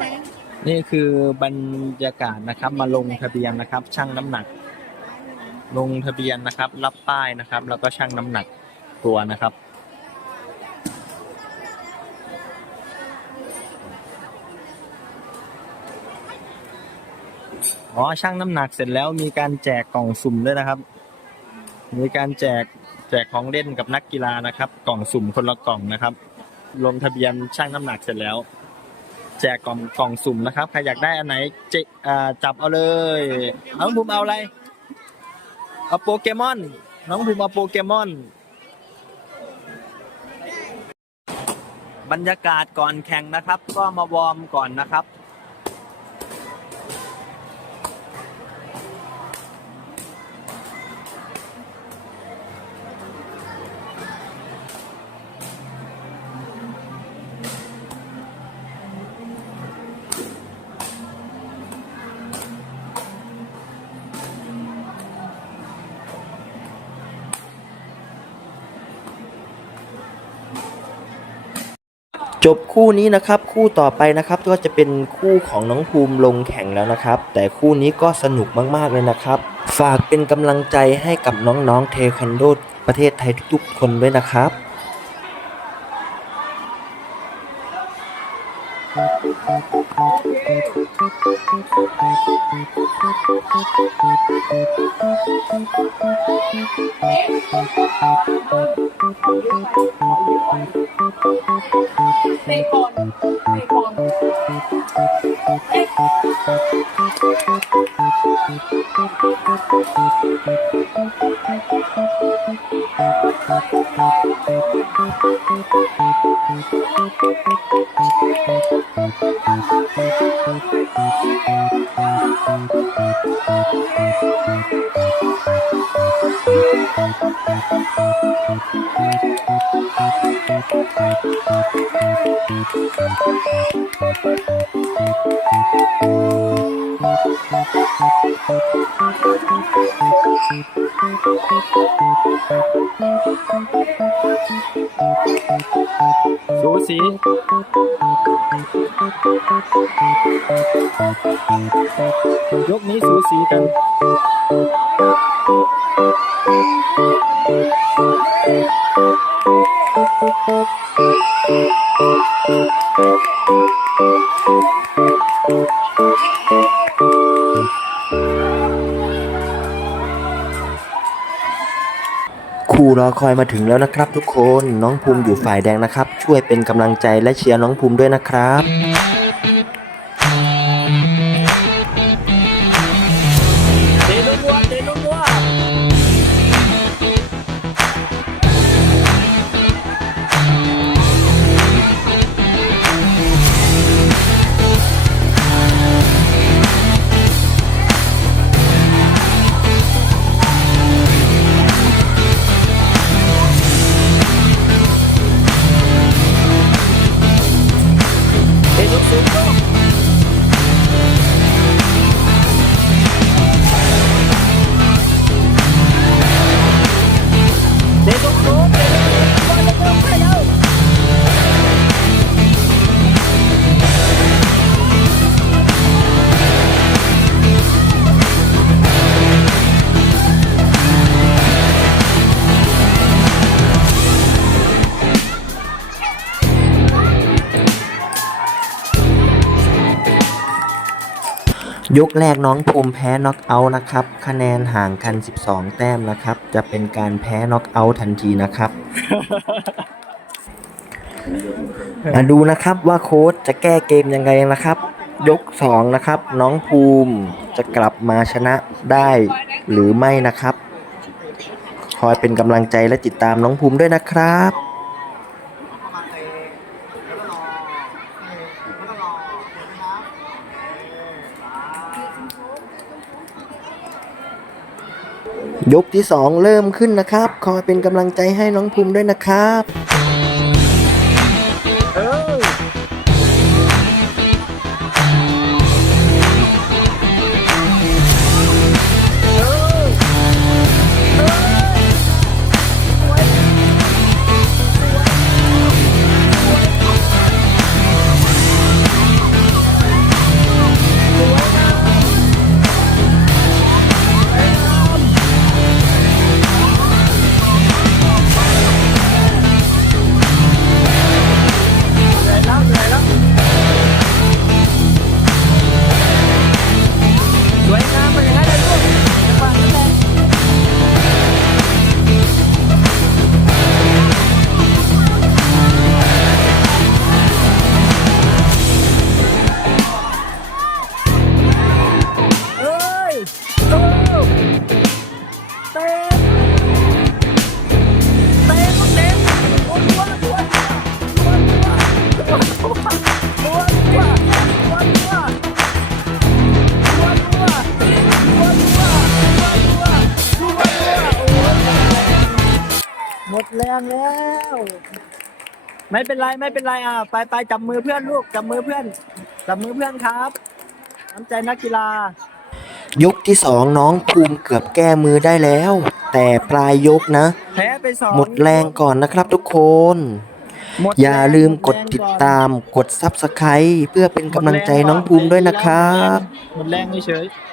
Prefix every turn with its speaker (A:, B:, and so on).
A: ไหม
B: นี่คือบรรยากาศนะครับมาลงทะเบียนนะครับชั่งน้ำหนัก ลงทะเบียนนะครับ รับป้ายนะครับ แล้วก็ชั่งน้ำหนักตัวนะครับ อ๋อชั่งน้ำหนักเสร็จแล้วมีการแจกกล่องสุ่มด้วยนะครับ มีการแจกแจกของเล่นกับนักกีฬานะครับ กล่องสุ่มคนละกล่องนะครับ ลงทะเบียนชั่งน้ำหนักเสร็จแล้ว แจกกล่องกล่องสุ่มนะครับ ใครอยากได้อันไหนเจอ่าจับเอาเลยน้องภูมิเอาอะไร เอาโปเกมอน น้องภูมิเอาโปเกมอน บรรยากาศก่อนแข่งนะครับ ก็มาวอร์มก่อนนะครับ
C: จบคู่นี้นะครับคู่ต่อไปนะครับก็จะเป็นคู่ของน้องภูมิลงแข่งแล้วนะครับ แต่คู่นี้ก็สนุกมากๆเลยนะครับ ฝากเป็นกำลังใจให้กับน้องๆเทควันโดประเทศไทยทุกๆ คนด้วยนะครับ
A: เตะก่ อนเตะก่อน
B: สู สียกนี้สูสีกัน
C: คู่รอคอยมาถึงแล้วนะครับ ทุกคนน้องภูมิอยู่ฝ่ายแดงนะครับ ช่วยเป็นกำลังใจและเชียร์น้องภูมิด้วยนะครับ ยกแรกน้องภูมิแพ้น็อกเอาท์นะครับ คะแนนห่างกัน 12 แต้มนะครับ จะเป็นการแพ้น็อกเอาท์ทันทีนะครับ มาดูนะครับว่าโค้ชจะแก้เกมยังไงนะครับ ยก 2 นะครับ น้องภูมิจะกลับมาชนะได้หรือไม่นะครับ คอยเป็นกำลังใจและติดตามน้องภูมิด้วยนะครับ ยกที่ 2 เริ่มขึ้นนะครับ คอยเป็นกำลังใจให้น้องภูมิด้วยนะครับ
B: แรงแล้ว ไม่เป็นไรไม่เป็นไรอะไปไปจับมือเพื่อนลูกจับมือเพื่อนจับมือเพื่อนครับน้ำใจนักกีฬา
C: ยกที่สองน้องภูมิเกือบแก้มือได้แล้ว แต่ปลายยกนะ
B: แพ้ไปสอง
C: หมดแรงก่อนนะครับทุกคน
B: หมด
C: อย่าลืมกด
B: แรง
C: ติด
B: อน
C: ตามกด Subscribe เพื่อเป็นกำลังใจน้องภูมิด้วยนะครับ
B: หมดแรงเฉยๆ